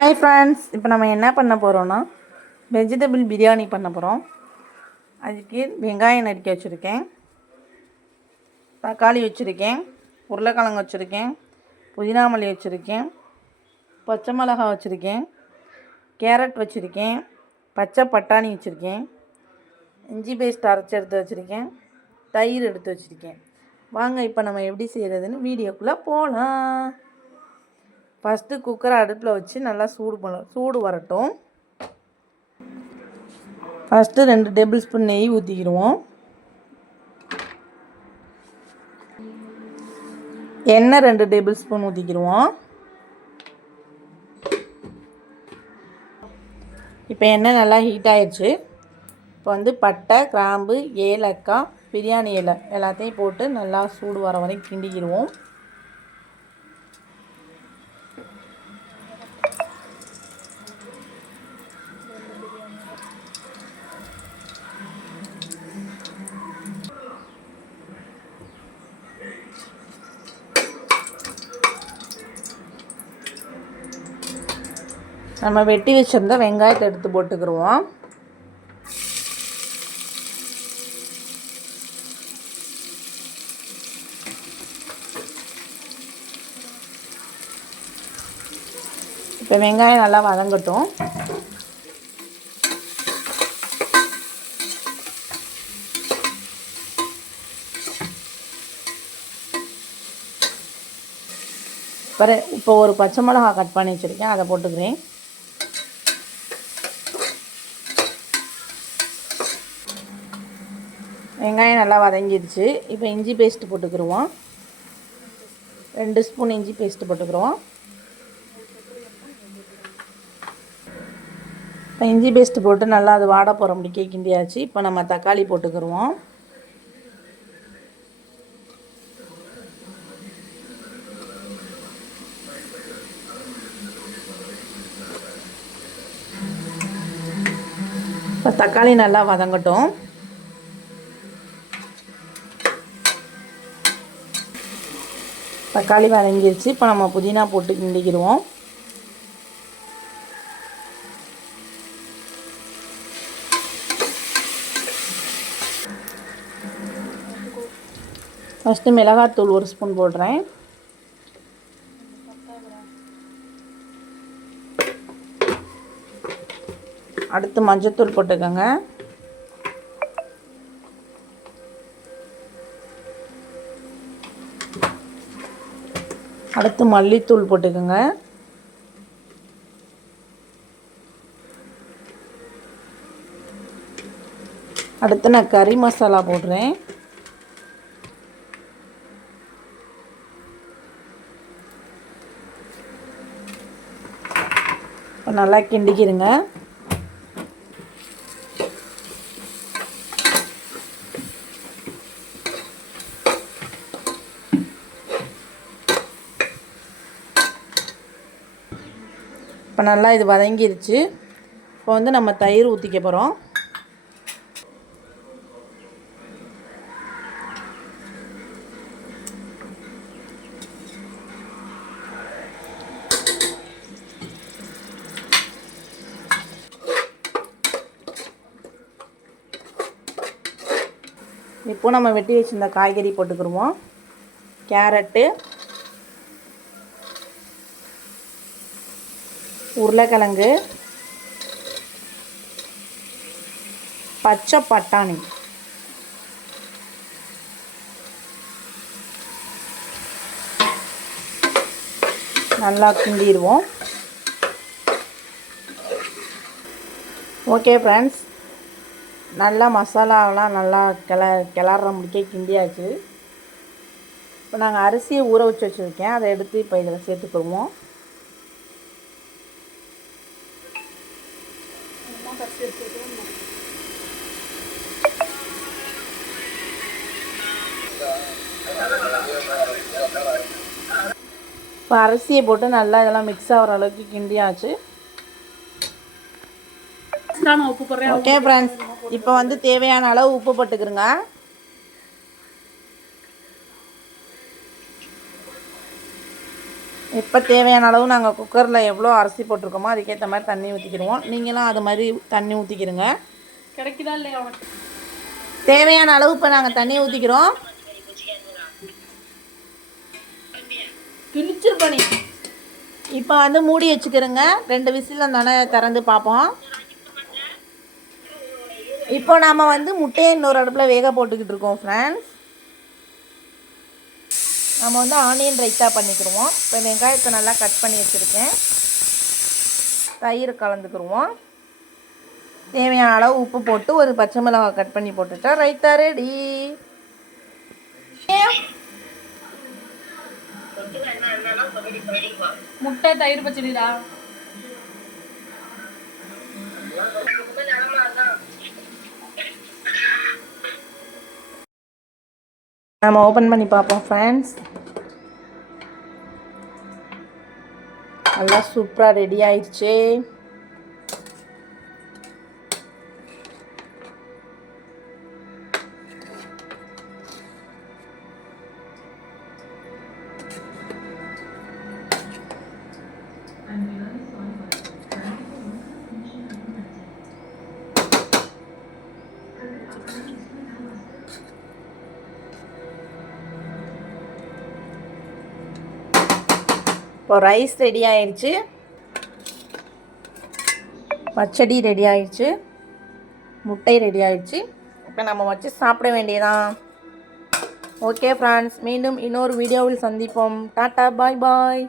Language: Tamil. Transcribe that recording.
ஹாய் ஃப்ரெண்ட்ஸ், இப்போ நம்ம என்ன பண்ண போகிறோன்னா வெஜிடபிள் பிரியாணி பண்ண போகிறோம். அதுக்கு வெங்காயம் நறுக்கி வச்சுருக்கேன், தக்காளி வச்சுருக்கேன், உருளைக்கிழங்கு வச்சுருக்கேன், புதினா மல்லி வச்சுருக்கேன், பச்சை மிளகாய் வச்சுருக்கேன், கேரட் வச்சுருக்கேன், பச்சை பட்டாணி வச்சுருக்கேன், இஞ்சி பேஸ்ட் அரைச்சி எடுத்து வச்சுருக்கேன், தயிர் எடுத்து வச்சுருக்கேன். வாங்க இப்போ நம்ம எப்படி செய்கிறதுன்னு வீடியோக்குள்ளே போகலாம். ஃபஸ்ட்டு குக்கரை அடுப்பில் வச்சு நல்லா சூடு வரட்டும். ஃபஸ்ட்டு 2 டேபிள் ஸ்பூன் நெய் ஊற்றிக்கிடுவோம். எண்ணெய் 2 டேபிள் ஸ்பூன் ஊற்றிக்கிடுவோம். இப்போ எண்ணெய் நல்லா ஹீட் ஆகிடுச்சு. இப்போ பட்டை, கிராம்பு, ஏலக்காய், பிரியாணி இலை எல்லாத்தையும் போட்டு நல்லா சூடு வர வரைக்கும் கிண்டிக்கிடுவோம். நம்ம வெட்டி வச்சுருந்த வெங்காயத்தை எடுத்து போட்டுக்கிடுவோம். இப்போ வெங்காயம் நல்லா வதங்கட்டும். இப்போ ஒரு பச்சை மிளகா கட் பண்ணி வச்சுருக்கேன், அதை போட்டுக்கிறேன். வெங்காயம் நல்லா வதங்கிடுச்சு. இப்போ இஞ்சி பேஸ்ட்டு போட்டுக்கிடுவோம். 2 ஸ்பூன் இஞ்சி பேஸ்ட்டு போட்டுக்கிறோம். இப்போ இஞ்சி பேஸ்ட்டு போட்டு நல்லா அது வாட போகிற முடிக்க கிண்டியாச்சு. இப்போ நம்ம தக்காளி போட்டுக்கிடுவோம். இப்போ தக்காளி நல்லா வதங்கட்டும். தக்காளி வதங்கிடுச்சு. இப்போ நம்ம புதினா போட்டு கிண்டிக்கிடுவோம். ஃபஸ்ட்டு மிளகாத்தூள் 1 ஸ்பூன் போடுறேன். அடுத்து மஞ்சத்தூள் போட்டுக்கோங்க. அடுத்து மல்லித்தூள் போட்டுக்கோங்க. அடுத்து நான் கறி மசாலா போடுறேன். இப்போ நல்லா கிண்டிக்கிடுங்க. இப்போ நல்லா இது வதங்கிருச்சு. இப்போ நம்ம தயிர் ஊற்றிக்க போகிறோம். இப்போ நம்ம வெட்டி வச்சிருந்த காய்கறி போட்டுக்கிடுவோம். கேரட்டு, உருளைக்கிழங்கு, பச்சை பட்டாணி, நல்லா கிண்டிடுவோம். ஓகே ஃப்ரெண்ட்ஸ், நல்லா மசாலாவெலாம் நல்லா கிளற முடிக்க கிண்டியாச்சு. இப்போ நாங்கள் அரிசியை ஊற வச்சு வச்சுருக்கேன், அதை எடுத்து இப்போ இதில் சேர்த்துக்கிடுவோம். இப்போ அரிசியை போட்டு நல்லா இதெல்லாம் மிக்ஸ் ஆகிற அளவுக்கு கிண்டியாச்சு. ஓகே ஃப்ரெண்ட்ஸ், இப்போ தேவையான அளவு உப்பு போட்டுக்கிறோங்க. இப்போ தேவையான அளவு நாங்கள் குக்கரில் எவ்வளோ அரிசி போட்டிருக்கோமோ அதுக்கேற்ற மாதிரி தண்ணி ஊற்றிக்கிடுவோம். நீங்களும் அது மாதிரி தண்ணி ஊற்றிக்கிடுங்க. கிடைக்குதா இல்லையா உனக்கு? தேவையான அளவு இப்போ நாங்கள் தண்ணி ஊற்றிக்கிறோம். கிழிச்சிரு பண்ணி இப்போ வந்து மூடி வச்சுக்கிறோங்க. 2 விசில் வந்தோடனே திறந்து பார்ப்போம். இப்போ நாம் வந்து முட்டையை இன்னொரு அடுப்பில் வேக போட்டுக்கிட்டு இருக்கோம் ஃப்ரெண்ட்ஸ். நம்ம வந்து ஆனியன் ரைத்தா பண்ணிக்கிடுவோம். இப்போ வெங்காயத்தை நல்லா கட் பண்ணி வச்சுருக்கேன். தயிர் கலந்துக்கிடுவோம். தேவையான அளவு உப்பு போட்டு ஒரு பச்சை மிளகாய் கட் பண்ணி போட்டுட்டா ரைத்தா ரெடி. முட்டை தயிர் பச்சடிடா. நம்ம ஓப்பன் பண்ணி பார்ப்போம் ஃப்ரெண்ட்ஸ். நல்லா சூப்பராக ரெடி ஆயிடுச்சு. இப்போ ரைஸ் ரெடி ஆயிடுச்சு, பச்சடி ரெடி ஆயிடுச்சு, முட்டை ரெடி ஆயிடுச்சு. இப்போ நம்ம வச்சு சாப்பிட வேண்டியதான். ஓகே ஃப்ரெண்ட்ஸ், மீண்டும் இன்னொரு வீடியோவில் சந்திப்போம். டாட்டா பாய் பாய்.